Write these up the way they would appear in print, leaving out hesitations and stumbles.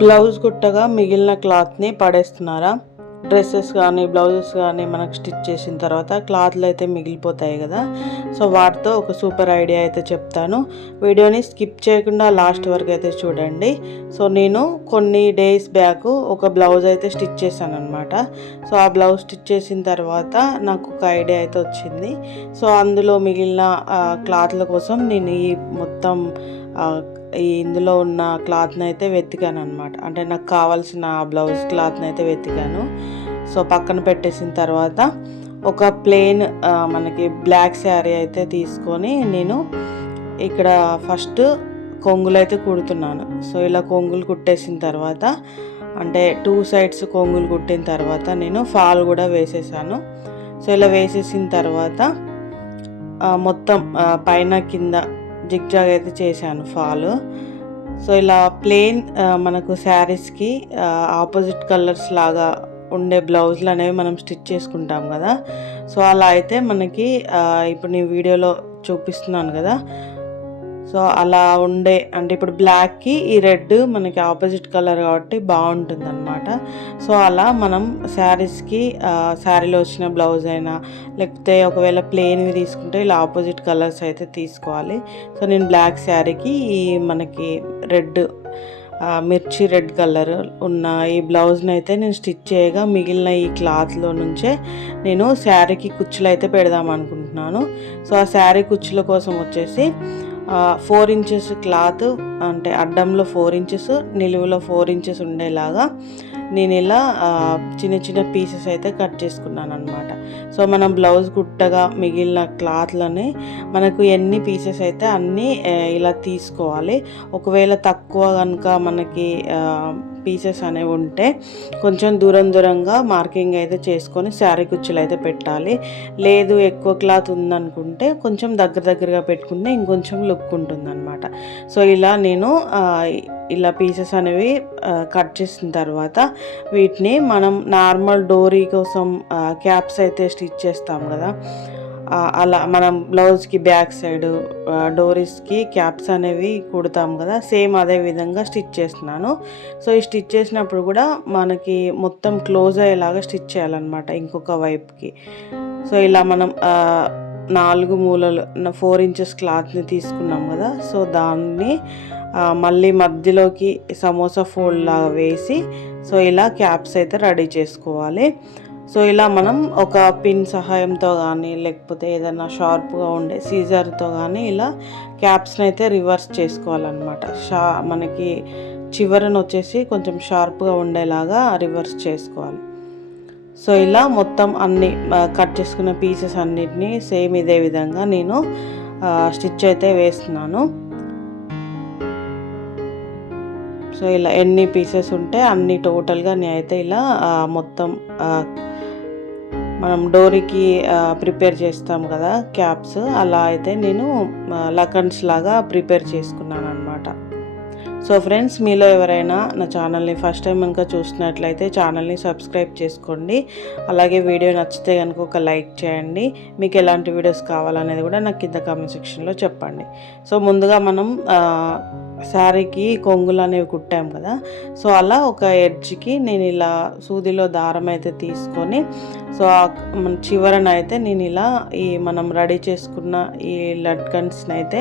Blouse కుట్టగా మిగిలిన క్లాత్ని పడేస్తున్నారా? Dresses కానీ బ్లౌజెస్ కానీ మనకు స్టిచ్ చేసిన తర్వాత క్లాత్లు అయితే మిగిలిపోతాయి కదా. సో వాటితో ఒక సూపర్ ఐడియా అయితే చెప్తాను. వీడియోని స్కిప్ చేయకుండా లాస్ట్ వరకు అయితే చూడండి. సో నేను కొన్ని డేస్ బ్యాక్ ఒక బ్లౌజ్ అయితే స్టిచ్ చేశాను అనమాట. సో ఆ బ్లౌజ్ స్టిచ్ చేసిన తర్వాత నాకు ఒక ఐడియా అయితే వచ్చింది. సో అందులో మిగిలిన క్లాత్ల కోసం నేను ఈ మొత్తం ఇందులో ఉన్న క్లాత్ని అయితే వెతికాను అనమాట. అంటే నాకు కావాల్సిన బ్లౌజ్ క్లాత్ని అయితే వెతికాను. సో పక్కన పెట్టేసిన తర్వాత ఒక ప్లెయిన్ మనకి బ్లాక్ శారీ అయితే తీసుకొని నేను ఇక్కడ ఫస్ట్ కొంగులు అయితే కుడుతున్నాను. సో ఇలా కొంగులు కుట్టేసిన తర్వాత అంటే 2 సైడ్స్ కొంగులు కుట్టిన తర్వాత నేను ఫాల్ కూడా వేసేసాను. సో ఇలా వేసేసిన తర్వాత మొత్తం పైన కింద జిగ్జాగ్ అయితే చేశాను ఫాల్. సో ఇలా ప్లెయిన్ మనకు శారీస్కి ఆపోజిట్ కలర్స్ లాగా ఉండే బ్లౌజులు అనేవి మనం స్టిచ్ చేసుకుంటాం కదా. సో అలా అయితే మనకి ఇప్పుడు నేను వీడియోలో చూపిస్తున్నాను కదా. సో అలా ఉండే అంటే ఇప్పుడు బ్లాక్కి ఈ రెడ్ మనకి ఆపోజిట్ కలర్ కాబట్టి బాగుంటుంది అనమాట. సో అలా మనం శారీస్కి శారీలో వచ్చిన బ్లౌజ్ అయినా లేకపోతే ఒకవేళ ప్లెయిన్వి తీసుకుంటే ఇలా ఆపోజిట్ కలర్స్ అయితే తీసుకోవాలి. సో నేను బ్లాక్ శారీకి ఈ మనకి రెడ్ మిర్చి రెడ్ కలర్ ఉన్న ఈ బ్లౌజ్ని అయితే నేను స్టిచ్ చేయగా మిగిలిన ఈ క్లాత్లో నుంచే నేను శారీకి కుచ్చులు అయితే పెడదాం అనుకుంటున్నాను. సో ఆ శారీ కుచ్చుల కోసం వచ్చేసి 4 ఇంచెస్ క్లాత్ అంటే అడ్డంలో 4 ఇంచెస్ నిలువులో 4 ఇంచెస్ ఉండేలాగా నేను ఇలా చిన్న చిన్న పీసెస్ అయితే కట్ చేసుకున్నాను అనమాట. సో మనం బ్లౌజ్ కుట్టగా మిగిలిన క్లాత్లని మనకు ఎన్ని పీసెస్ అయితే అన్నీ ఇలా తీసుకోవాలి. ఒకవేళ తక్కువ కనుక మనకి పీసెస్ అనేవి ఉంటే కొంచెం దూరంగా మార్కింగ్ అయితే చేసుకొని శారీ కుచ్చులు అయితే పెట్టాలి. లేదు ఎక్కువ క్లాత్ ఉందనుకుంటే కొంచెం దగ్గరగా పెట్టుకుంటే ఇంకొంచెం లుక్ ఉంటుంది అనమాట. సో ఇలా నేను ఇలా పీసెస్ అనేవి కట్ చేసిన తర్వాత వీటిని మనం నార్మల్ డోరీ కోసం క్యాప్స్ అయితే స్టిచ్ చేస్తాం కదా. అలా మనం బ్లౌజ్కి బ్యాక్ సైడ్ డోరీస్కి క్యాప్స్ అనేవి కుడతాం కదా, సేమ్ అదే విధంగా స్టిచ్ చేస్తున్నాను. సో ఈ స్టిచ్ చేసినప్పుడు కూడా మనకి మొత్తం క్లోజ్ అయ్యేలాగా స్టిచ్ చేయాలన్నమాట ఇంకొక వైపుకి. సో ఇలా మనం 4 మూలలు 4 ఇంచెస్ క్లాత్ని తీసుకున్నాం కదా. సో దాన్ని మళ్ళీ మధ్యలోకి సమోసా ఫోల్డ్ లాగా వేసి సో ఇలా క్యాప్స్ అయితే రెడీ చేసుకోవాలి. సో ఇలా మనం ఒక పిన్ సహాయంతో కానీ లేకపోతే ఏదైనా షార్ప్గా ఉండే సీజర్తో కానీ ఇలా క్యాప్స్ని అయితే రివర్స్ చేసుకోవాలన్నమాట. మనకి చివరన వచ్చేసి కొంచెం షార్ప్గా ఉండేలాగా రివర్స్ చేసుకోవాలి. సో ఇలా మొత్తం అన్ని కట్ చేసుకున్న పీసెస్ అన్నిటినీ సేమ్ ఇదే విధంగా నేను స్టిచ్ అయితే వేస్తున్నాను. సో ఇలా ఎన్ని పీసెస్ ఉంటే అన్ని టోటల్గా నేనైతే ఇలా మొత్తం మనం డోరీకి ప్రిపేర్ చేస్తాం కదా క్యాప్స్, అలా అయితే నేను లకన్స్ లాగా ప్రిపేర్ చేసుకున్నాను అనమాట. సో ఫ్రెండ్స్, మీలో ఎవరైనా నా ఛానల్ని ఫస్ట్ టైం కనుక చూసినట్లయితే ఛానల్ని సబ్స్క్రైబ్ చేసుకోండి. అలాగే వీడియో నచ్చితే కనుక ఒక లైక్ చేయండి. మీకు ఎలాంటి వీడియోస్ కావాలనేది కూడా నాకు కింద కామెంట్ సెక్షన్లో చెప్పండి. సో ముందుగా మనం శారీకి కొంగులు అనేవి కుట్టాం కదా. సో అలా ఒక ఎడ్జ్కి నేను ఇలా సూదిలో దారం అయితే తీసుకొని సో చివరన అయితే నేను ఇలా ఈ మనం రెడీ చేసుకున్న ఈ లట్కన్స్ని అయితే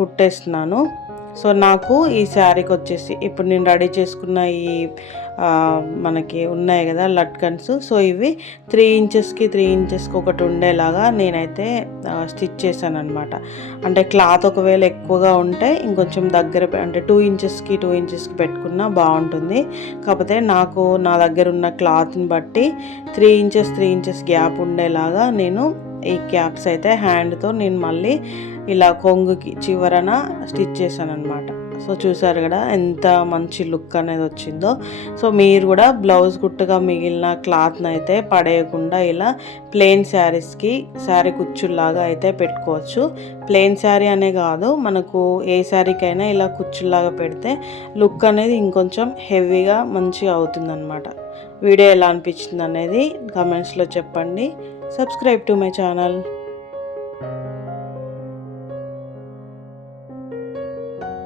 కుట్టేస్తున్నాను. సో నాకు ఈ శారీకి వచ్చేసి ఇప్పుడు నేను రెడీ చేసుకున్న ఈ మనకి ఉన్నాయి కదా లట్కన్స్, సో ఇవి 3 ఇంచెస్కి 3 ఇంచెస్కి ఒకటి ఉండేలాగా నేనైతే స్టిచ్ చేశాను అనమాట. అంటే క్లాత్ ఒకవేళ ఎక్కువగా ఉంటే ఇంకొంచెం దగ్గర అంటే 2 ఇంచెస్కి 2 ఇంచెస్కి పెట్టుకున్నా బాగుంటుంది. కాకపోతే నాకు నా దగ్గర ఉన్న క్లాత్ని బట్టి 3 ఇంచెస్ గ్యాప్ ఉండేలాగా నేను ఈ క్యాప్స్ అయితే హ్యాండ్తో నేను మళ్ళీ ఇలా కొంగుకి చివరన స్టిచ్ చేశాను అనమాట. సో చూసారు కదా ఎంత మంచి లుక్ అనేది వచ్చిందో. సో మీరు కూడా బ్లౌజ్ కుట్టగా మిగిలిన క్లాత్ని అయితే పడేయకుండా ఇలా ప్లెయిన్ శారీస్కి శారీ కుచ్చుల్లాగా అయితే పెట్టుకోవచ్చు. ప్లెయిన్ శారీ అనే కాదు, మనకు ఏ శారీకైనా ఇలా కుచ్చుల్లాగా పెడితే లుక్ అనేది ఇంకొంచెం హెవీగా మంచిగా అవుతుందన్నమాట. వీడియో ఎలా అనిపించింది అనేది కామెంట్స్లో చెప్పండి. Subscribe to my channel.